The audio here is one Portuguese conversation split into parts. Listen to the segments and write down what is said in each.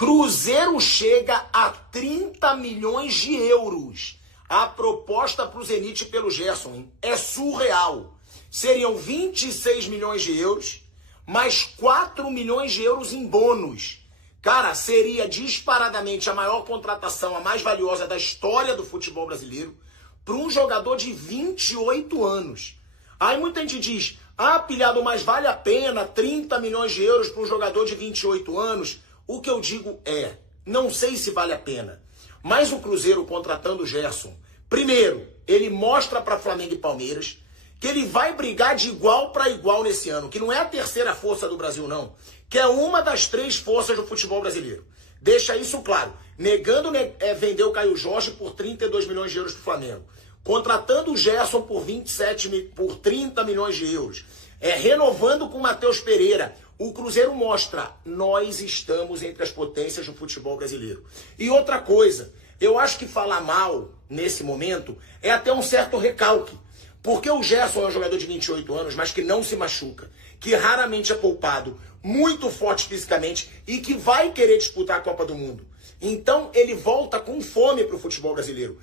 Cruzeiro chega a 30 milhões de euros. A proposta para o Zenit pelo Gerson, hein? É surreal. Seriam 26 milhões de euros, mais 4 milhões de euros em bônus. Cara, seria disparadamente a maior contratação, a mais valiosa da história do futebol brasileiro, para um jogador de 28 anos. Aí muita gente diz, pilhado, mas vale a pena 30 milhões de euros para um jogador de 28 anos? O que eu digo é, não sei se vale a pena, mas o Cruzeiro contratando o Gerson, primeiro, ele mostra para Flamengo e Palmeiras que ele vai brigar de igual para igual nesse ano, que não é a terceira força do Brasil não, que é uma das 3 forças do futebol brasileiro. Deixa isso claro, negando vender o Caio Jorge por 32 milhões de euros para o Flamengo, contratando o Gerson por 30 milhões de euros, renovando com o Matheus Pereira. O Cruzeiro mostra, nós estamos entre as potências do futebol brasileiro. E outra coisa, eu acho que falar mal nesse momento é até um certo recalque. Porque o Gerson é um jogador de 28 anos, mas que não se machuca, que raramente é poupado, muito forte fisicamente e que vai querer disputar a Copa do Mundo. Então ele volta com fome para o futebol brasileiro.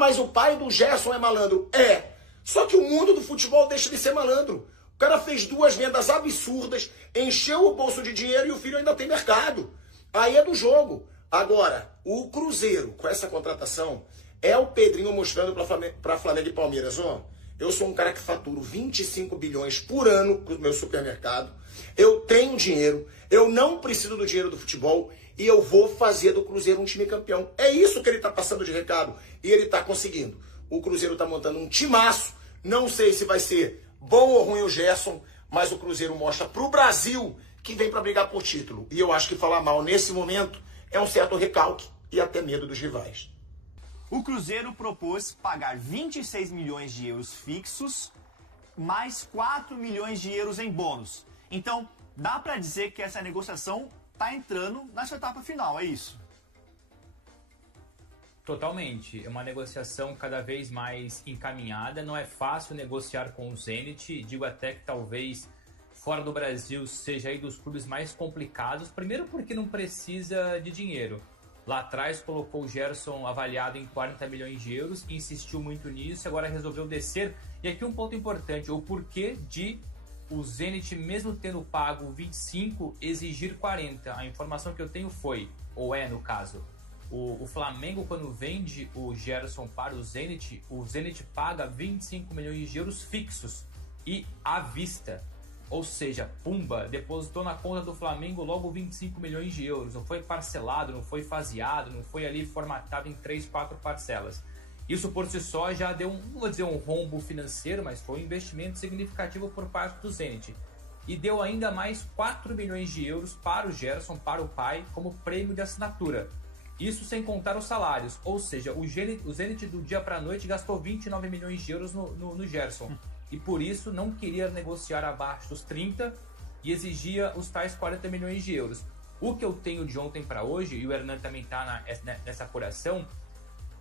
Mas o pai do Gerson é malandro. Só que o mundo do futebol deixa de ser malandro. O cara fez 2 vendas absurdas, encheu o bolso de dinheiro e o filho ainda tem mercado. Aí é do jogo. Agora, o Cruzeiro, com essa contratação, é o Pedrinho mostrando para Flamengo e Palmeiras, eu sou um cara que faturo 25 bilhões por ano com o meu supermercado, eu tenho dinheiro, eu não preciso do dinheiro do futebol e eu vou fazer do Cruzeiro um time campeão. É isso que ele está passando de recado e ele está conseguindo. O Cruzeiro está montando um timaço, não sei se vai ser bom ou ruim o Gerson, mas o Cruzeiro mostra para o Brasil que vem para brigar por título. E eu acho que falar mal nesse momento é um certo recalque e até medo dos rivais. O Cruzeiro propôs pagar 26 milhões de euros fixos, mais 4 milhões de euros em bônus. Então, dá para dizer que essa negociação está entrando na sua etapa final, é isso? Totalmente. É uma negociação cada vez mais encaminhada. Não é fácil negociar com o Zenit. Digo até que talvez fora do Brasil seja aí dos clubes mais complicados. Primeiro porque não precisa de dinheiro. Lá atrás colocou o Gerson avaliado em 40 milhões de euros, insistiu muito nisso, agora resolveu descer. E aqui um ponto importante, o porquê de o Zenit, mesmo tendo pago 25, exigir 40. A informação que eu tenho foi, ou é no caso, o Flamengo quando vende o Gerson para o Zenit paga 25 milhões de euros fixos e à vista. Ou seja, pumba, depositou na conta do Flamengo logo 25 milhões de euros. Não foi parcelado, não foi faseado, não foi ali formatado em 3, 4 parcelas. Isso por si só já deu, não vou dizer um rombo financeiro, mas foi um investimento significativo por parte do Zenit. E deu ainda mais 4 milhões de euros para o Gerson, para o pai, como prêmio de assinatura. Isso sem contar os salários. Ou seja, o Zenit do dia para a noite gastou 29 milhões de euros no Gerson. E por isso não queria negociar abaixo dos 30 e exigia os tais 40 milhões de euros. O que eu tenho de ontem para hoje, e o Hernan também está nessa apuração,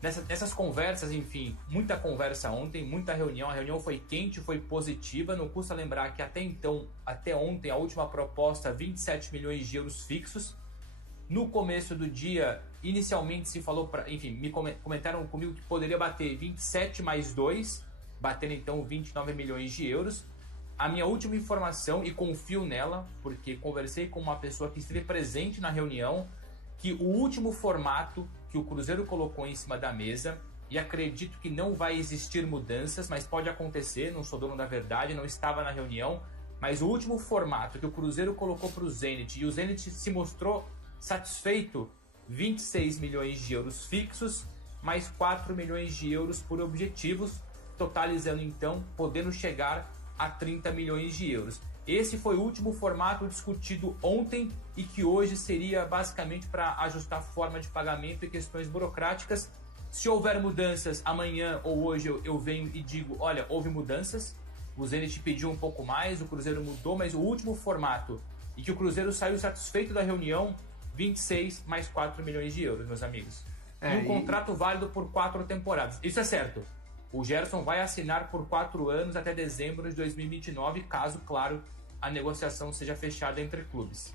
nessas conversas, enfim, muita conversa ontem, muita reunião, a reunião foi quente, foi positiva, não custa lembrar que até ontem, a última proposta, 27 milhões de euros fixos. No começo do dia, inicialmente se falou, me comentaram comigo que poderia bater 27 mais 2, batendo então 29 milhões de euros. A minha última informação, e confio nela, porque conversei com uma pessoa que esteve presente na reunião, que o último formato que o Cruzeiro colocou em cima da mesa, e acredito que não vai existir mudanças, mas pode acontecer, não sou dono da verdade, não estava na reunião, mas o último formato que o Cruzeiro colocou para o Zenit, e o Zenit se mostrou satisfeito, 26 milhões de euros fixos, mais 4 milhões de euros por objetivos, totalizando então, podendo chegar a 30 milhões de euros. Esse foi o último formato discutido ontem e que hoje seria basicamente para ajustar a forma de pagamento e questões burocráticas. Se houver mudanças amanhã ou hoje eu venho e digo, olha, houve mudanças, o Zenit pediu um pouco mais, o Cruzeiro mudou, mas o último formato e que o Cruzeiro saiu satisfeito da reunião, 26 mais 4 milhões de euros, meus amigos. E um contrato válido por 4 temporadas. Isso é certo. O Gerson vai assinar por 4 anos até dezembro de 2029, caso, claro, a negociação seja fechada entre clubes.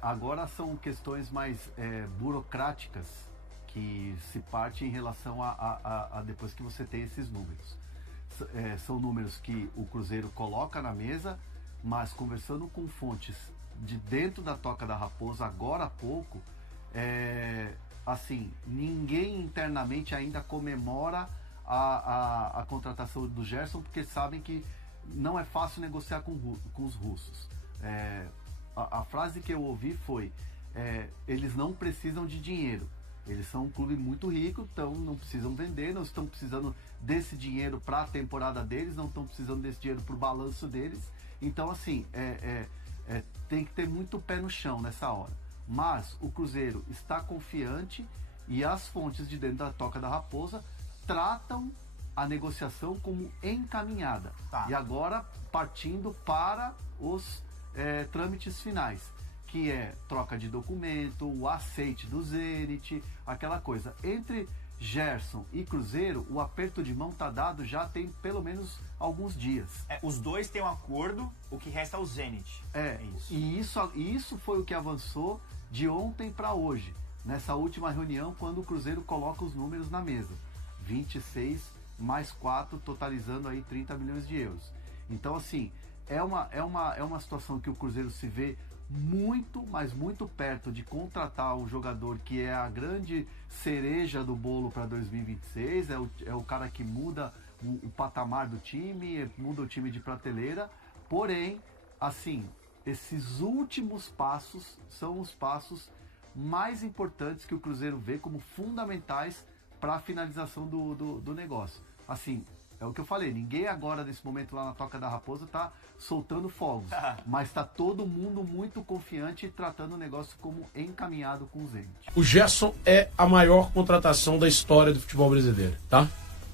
Agora são questões mais burocráticas que se parte em relação a depois que você tem esses números. São números que o Cruzeiro coloca na mesa, mas conversando com fontes de dentro da Toca da Raposa, agora há pouco, assim, ninguém internamente ainda comemora a contratação do Gerson, porque sabem que não é fácil negociar com os russos. A frase que eu ouvi foi: eles não precisam de dinheiro, eles são um clube muito rico, então não precisam vender, não estão precisando desse dinheiro para a temporada deles, não estão precisando desse dinheiro para o balanço deles. Então, assim, tem que ter muito pé no chão nessa hora. Mas o Cruzeiro está confiante e as fontes de dentro da Toca da Raposa tratam a negociação como encaminhada. Tá. E agora partindo para os trâmites finais, que é troca de documento, o aceite do Zenit, aquela coisa. Entre Gerson e Cruzeiro, o aperto de mão está dado já tem pelo menos alguns dias. Os dois têm um acordo, o que resta é o Zenit. E isso foi o que avançou de ontem para hoje, nessa última reunião, quando o Cruzeiro coloca os números na mesa. 26 mais 4, totalizando aí 30 milhões de euros. Então, assim, é uma situação que o Cruzeiro se vê muito, mas muito perto de contratar um jogador que é a grande cereja do bolo para 2026, é o cara que muda o patamar do time, muda o time de prateleira. Porém, assim, esses últimos passos são os passos mais importantes que o Cruzeiro vê como fundamentais para a finalização do negócio. Assim, é o que eu falei, ninguém agora nesse momento lá na Toca da Raposa tá soltando fogos, mas tá todo mundo muito confiante e tratando o negócio como encaminhado com o Zenit. O Gerson é a maior contratação da história do futebol brasileiro, tá?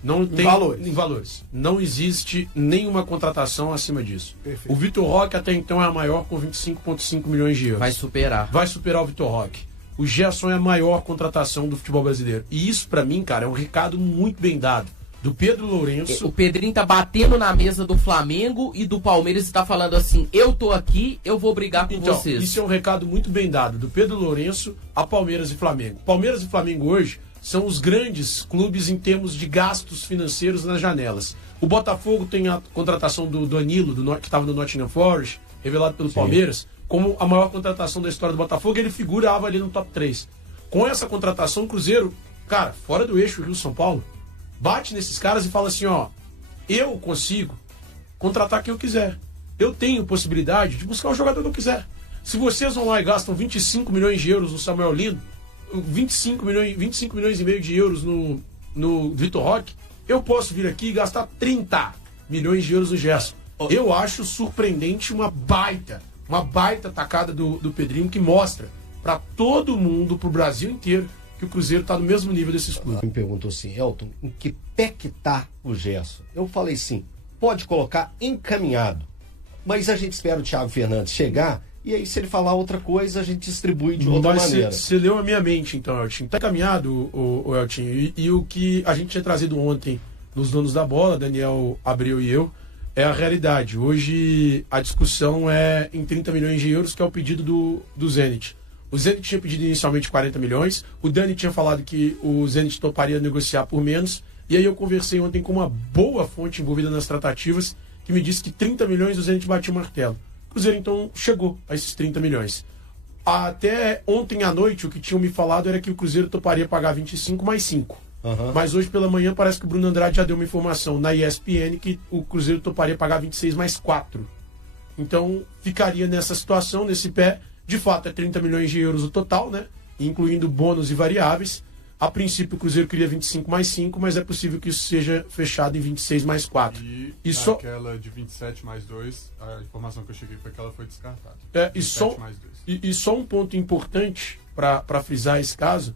Não tem em valores. Não existe nenhuma contratação acima disso. Perfeito. O Vitor Roque até então é a maior com 25,5 milhões de euros. Vai superar o Vitor Roque. O Gerson é a maior contratação do futebol brasileiro. E isso pra mim, cara, é um recado muito bem dado. Do Pedro Lourenço. O Pedrinho tá batendo na mesa do Flamengo e do Palmeiras e tá falando assim: eu tô aqui, eu vou brigar com vocês. Isso é um recado muito bem dado do Pedro Lourenço a Palmeiras e Flamengo. Palmeiras e Flamengo hoje são os grandes clubes em termos de gastos financeiros nas janelas. O Botafogo tem a contratação do Danilo, que estava no Nottingham Forest, revelado pelo Palmeiras, como a maior contratação da história do Botafogo. Ele figurava ali no top 3. Com essa contratação, o Cruzeiro, cara, fora do eixo Rio-São Paulo, bate nesses caras e fala assim, ó, eu consigo contratar quem eu quiser. Eu tenho possibilidade de buscar o jogador que eu quiser. Se vocês vão lá e gastam 25 milhões de euros no Samuel Lino, 25 milhões e meio de euros no Vitor Roque, eu posso vir aqui e gastar 30 milhões de euros no Gerson. Eu acho surpreendente uma baita tacada do Pedrinho, que mostra para todo mundo, pro Brasil inteiro, que o Cruzeiro está no mesmo nível desses clubes. Me perguntou assim, Elton, em que pé que tá o Gerson? Eu falei sim, pode colocar encaminhado, mas a gente espera o Thiago Fernandes chegar e aí se ele falar outra coisa a gente distribui de outra maneira. Você leu a minha mente então, Elton. Tá encaminhado, o Elton, e o que a gente tinha trazido ontem nos Donos da Bola, Daniel Abreu e eu, é a realidade. Hoje a discussão é em 30 milhões de euros, que é o pedido do Zenit. O Zenit tinha pedido inicialmente 40 milhões, o Dani tinha falado que o Zenit toparia negociar por menos, e aí eu conversei ontem com uma boa fonte envolvida nas tratativas, que me disse que 30 milhões o Zenit batia o martelo. O Cruzeiro então chegou a esses 30 milhões. Até ontem à noite o que tinham me falado era que o Cruzeiro toparia pagar 25 mais 5. Mas hoje pela manhã parece que o Bruno Andrade já deu uma informação na ESPN que o Cruzeiro toparia pagar 26 mais 4. Então ficaria nessa situação, nesse pé. De fato, é 30 milhões de euros o total, né? Incluindo bônus e variáveis. A princípio, o Cruzeiro queria 25 mais 5, mas é possível que isso seja fechado em 26 mais 4. E aquela de 27 mais 2, a informação que eu cheguei foi que ela foi descartada. E só um ponto importante para frisar esse caso,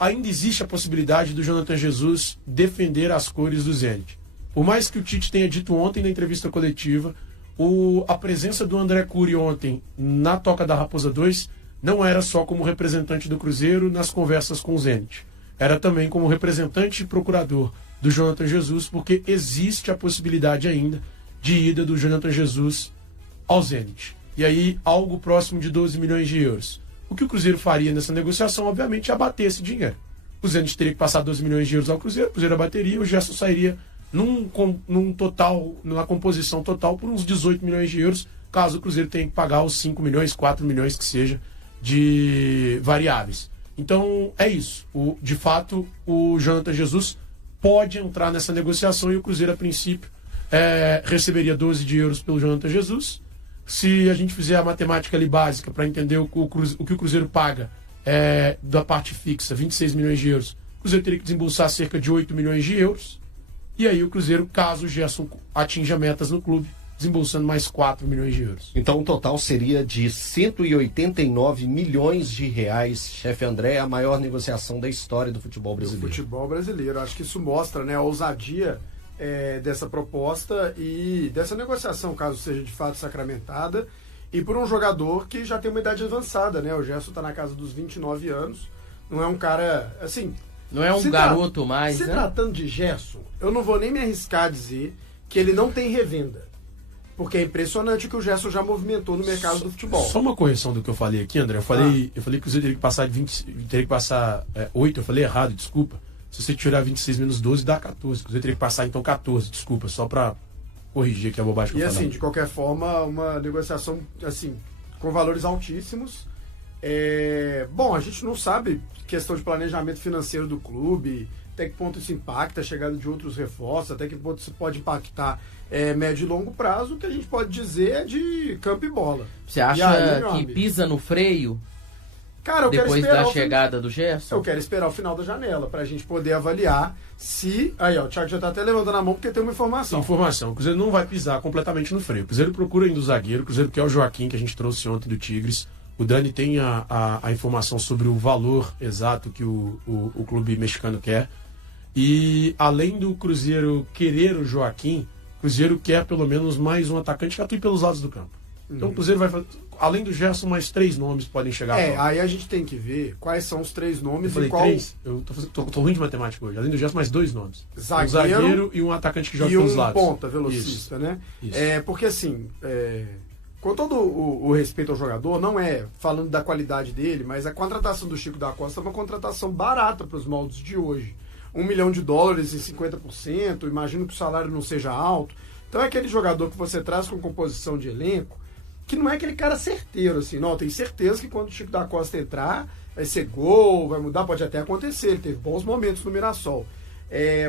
ainda existe a possibilidade do Jonathan Jesus defender as cores do Zenit. Por mais que o Tite tenha dito ontem na entrevista coletiva, a presença do André Cury ontem na Toca da Raposa 2 não era só como representante do Cruzeiro nas conversas com o Zenit. Era também como representante e procurador do Jonathan Jesus, porque existe a possibilidade ainda de ida do Jonathan Jesus ao Zenit. e aí algo próximo de 12 milhões de euros. O que o Cruzeiro faria nessa negociação, obviamente, é abater esse dinheiro. O Zenit teria que passar 12 milhões de euros ao Cruzeiro, o Cruzeiro abateria, o Gerson sairia num total, numa composição total por uns 18 milhões de euros, caso o Cruzeiro tenha que pagar os 5 milhões, 4 milhões que seja de variáveis. Então é isso. De fato, o Jonathan Jesus pode entrar nessa negociação e o Cruzeiro, a princípio, receberia 12 de euros pelo Jonathan Jesus. Se a gente fizer a matemática ali básica para entender o que o Cruzeiro paga da parte fixa, 26 milhões de euros, o Cruzeiro teria que desembolsar cerca de 8 milhões de euros. E aí o Cruzeiro, caso o Gerson atinja metas no clube, desembolsando mais 4 milhões de euros. Então o total seria de 189 milhões de reais, chefe André, a maior negociação da história do futebol brasileiro. Do futebol brasileiro. Acho que isso mostra, né, a ousadia dessa proposta e dessa negociação, caso seja de fato sacramentada, e por um jogador que já tem uma idade avançada, né? O Gerson está na casa dos 29 anos, não é um cara, assim... Não é um garoto mais, se né? tratando de Gerson, eu não vou nem me arriscar a dizer que ele não tem revenda. Porque é impressionante o que o Gerson já movimentou no mercado do futebol. Só uma correção do que eu falei aqui, André. Eu falei que o Cruzeiro teria que passar 8, eu falei errado, desculpa. Se você tirar 26 menos 12, dá 14. O Cruzeiro teria que passar, então, 14, desculpa, só para corrigir aqui a bobagem que eu falei. E assim, de qualquer forma, uma negociação assim, com valores altíssimos. Bom, a gente não sabe questão de planejamento financeiro do clube, até que ponto isso impacta a chegada de outros reforços, até que ponto isso pode impactar médio e longo prazo. O que a gente pode dizer é de campo e bola. Você acha que pisa no freio? Cara, depois da chegada do Gerson? Eu quero esperar o final da janela pra gente poder avaliar se... Aí, ó, o Thiago já tá até levantando a mão porque tem uma informação. Informação. O Cruzeiro não vai pisar completamente no freio. O Cruzeiro procura ainda o zagueiro. O Cruzeiro quer o Joaquim, que a gente trouxe ontem do Tigres. O Dani tem a informação sobre o valor exato que o clube mexicano quer. E além do Cruzeiro querer o Joaquim, o Cruzeiro quer pelo menos mais um atacante que atue pelos lados do campo. Então o Cruzeiro vai fazer... Além do Gerson, mais 3 nomes podem chegar. Aí a gente tem que ver quais são os 3 nomes. Eu falei e qual... 3? Eu tô ruim de matemática hoje. Além do Gerson, mais 2 nomes. Zagueiro, um zagueiro e um atacante que joga pelos lados. E um ponta velocista, né? Isso. Porque assim, com todo o respeito ao jogador, não é falando da qualidade dele, mas a contratação do Chico da Costa é uma contratação barata para os moldes de hoje. $1 milhão em 50%, imagino que o salário não seja alto. Então é aquele jogador que você traz com composição de elenco, que não é aquele cara certeiro, assim, não, tem certeza que quando o Chico da Costa entrar, vai ser gol, vai mudar, pode até acontecer, ele teve bons momentos no Mirassol.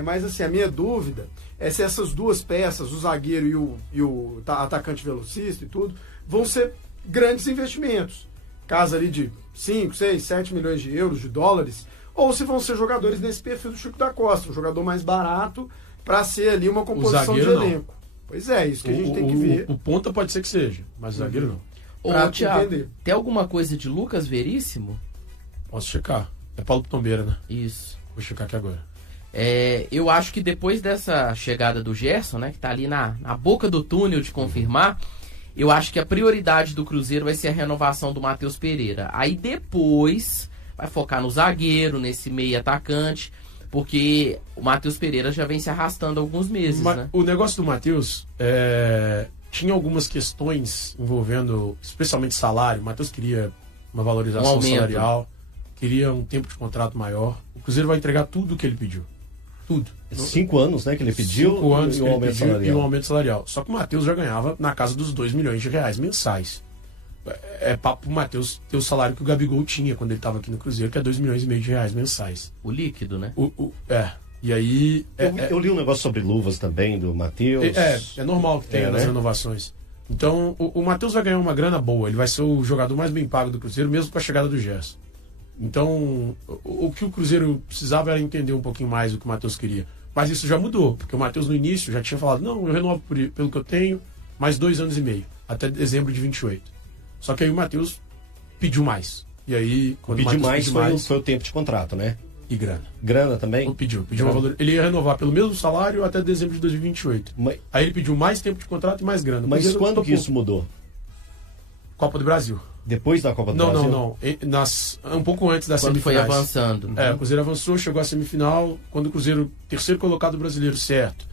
Mas assim, a minha dúvida é se essas duas peças, o zagueiro e o atacante velocista e tudo, vão ser grandes investimentos. Casa ali de 5, 6, 7 milhões de euros, de dólares, ou se vão ser jogadores nesse perfil do Chico da Costa, um jogador mais barato para ser ali uma composição de elenco. Pois é, isso que a gente tem que ver. O ponta pode ser que seja, mas o zagueiro não. Ô, Thiago, tem alguma coisa de Lucas Veríssimo? Posso checar. É Paulo Pitombeira, né? Isso. Vou checar aqui agora. Eu acho que depois dessa chegada do Gerson, né, que tá ali na boca do túnel de confirmar, eu acho que a prioridade do Cruzeiro vai ser a renovação do Matheus Pereira. Aí depois vai focar no zagueiro, nesse meio atacante, porque o Matheus Pereira já vem se arrastando há alguns meses, né? O negócio do Matheus tinha algumas questões envolvendo, especialmente salário. O Matheus queria uma valorização salarial, queria um tempo de contrato maior. O Cruzeiro vai entregar tudo o que ele pediu. Tudo. 5 anos, né, que ele pediu, 5 anos e um aumento salarial. E um aumento salarial. Só que o Matheus já ganhava na casa dos R$2 milhões mensais. É papo pro Matheus ter o salário que o Gabigol tinha quando ele estava aqui no Cruzeiro, que é R$2 milhões mensais. O líquido, né? E aí... Eu li um negócio sobre luvas também, do Matheus. É normal que tenha nas renovações. Então, o Matheus vai ganhar uma grana boa. Ele vai ser o jogador mais bem pago do Cruzeiro, mesmo com a chegada do Gerson. Então, o que o Cruzeiro precisava era entender um pouquinho mais o que o Matheus queria. Mas isso já mudou, porque o Matheus no início já tinha falado, não, eu renovo pelo que eu tenho, mais 2 anos e meio, até dezembro de 28. Só que aí o Matheus pediu mais. E aí, quando pediu mais, foi o tempo de contrato, né? E grana. Grana também? Pediu um valor. Ele ia renovar pelo mesmo salário até dezembro de 2028. Aí ele pediu mais tempo de contrato e mais grana. Mas quando que isso mudou? Copa do Brasil. Depois da Copa do Brasil? Não. Um pouco antes da semifinais. Quando foi avançando. O Cruzeiro avançou, chegou à semifinal, quando o Cruzeiro, terceiro colocado brasileiro, certo.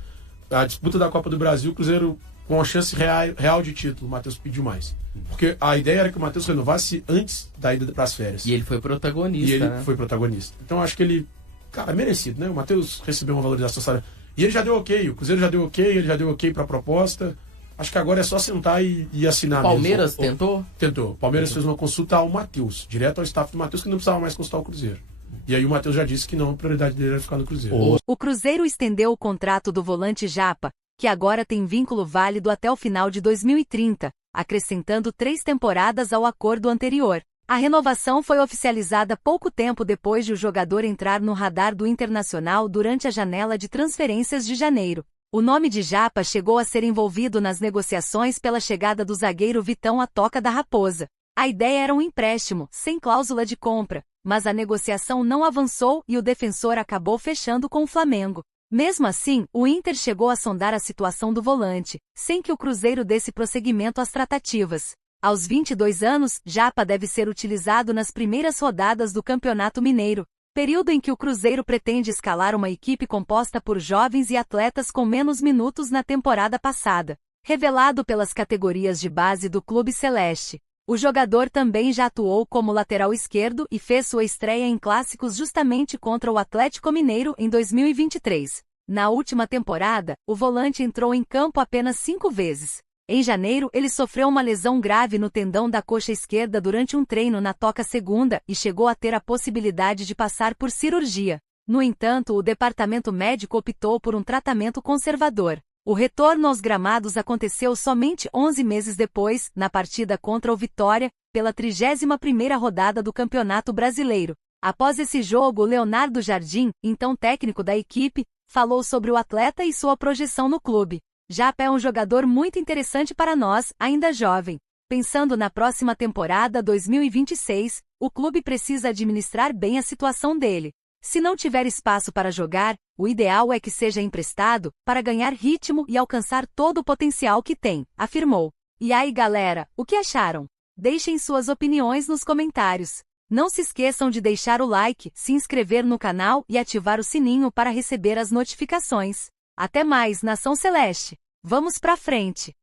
A disputa da Copa do Brasil, o Cruzeiro com a chance real de título, o Matheus pediu mais. Porque a ideia era que o Matheus renovasse antes da ida para as férias. E ele foi protagonista, né? Foi protagonista. Então acho que ele, cara, merecido, né? O Matheus recebeu uma valorização salarial. E ele já deu ok, o Cruzeiro já deu ok, ele já deu ok para a proposta. Acho que agora é só sentar e assinar. O Palmeiras tentou? Tentou. O Palmeiras fez uma consulta ao Matheus, direto ao staff do Matheus, que não precisava mais consultar o Cruzeiro. E aí o Matheus já disse que não, a prioridade dele era ficar no Cruzeiro. O Cruzeiro estendeu o contrato do volante Japa, que agora tem vínculo válido até o final de 2030, acrescentando 3 temporadas ao acordo anterior. A renovação foi oficializada pouco tempo depois de o jogador entrar no radar do Internacional durante a janela de transferências de janeiro. O nome de Japa chegou a ser envolvido nas negociações pela chegada do zagueiro Vitão à Toca da Raposa. A ideia era um empréstimo, sem cláusula de compra, mas a negociação não avançou e o defensor acabou fechando com o Flamengo. Mesmo assim, o Inter chegou a sondar a situação do volante, sem que o Cruzeiro desse prosseguimento às tratativas. Aos 22 anos, Japa deve ser utilizado nas primeiras rodadas do Campeonato Mineiro, período em que o Cruzeiro pretende escalar uma equipe composta por jovens e atletas com menos minutos na temporada passada. Revelado pelas categorias de base do Clube Celeste, o jogador também já atuou como lateral esquerdo e fez sua estreia em clássicos justamente contra o Atlético Mineiro em 2023. Na última temporada, o volante entrou em campo apenas 5 vezes. Em janeiro, ele sofreu uma lesão grave no tendão da coxa esquerda durante um treino na Toca Segunda e chegou a ter a possibilidade de passar por cirurgia. No entanto, o departamento médico optou por um tratamento conservador. O retorno aos gramados aconteceu somente 11 meses depois, na partida contra o Vitória, pela 31ª rodada do Campeonato Brasileiro. Após esse jogo, Leonardo Jardim, então técnico da equipe, falou sobre o atleta e sua projeção no clube. Japa é um jogador muito interessante para nós, ainda jovem. Pensando na próxima temporada 2026, o clube precisa administrar bem a situação dele. Se não tiver espaço para jogar, o ideal é que seja emprestado, para ganhar ritmo e alcançar todo o potencial que tem, afirmou. E aí galera, o que acharam? Deixem suas opiniões nos comentários. Não se esqueçam de deixar o like, se inscrever no canal e ativar o sininho para receber as notificações. Até mais, Nação Celeste! Vamos pra frente!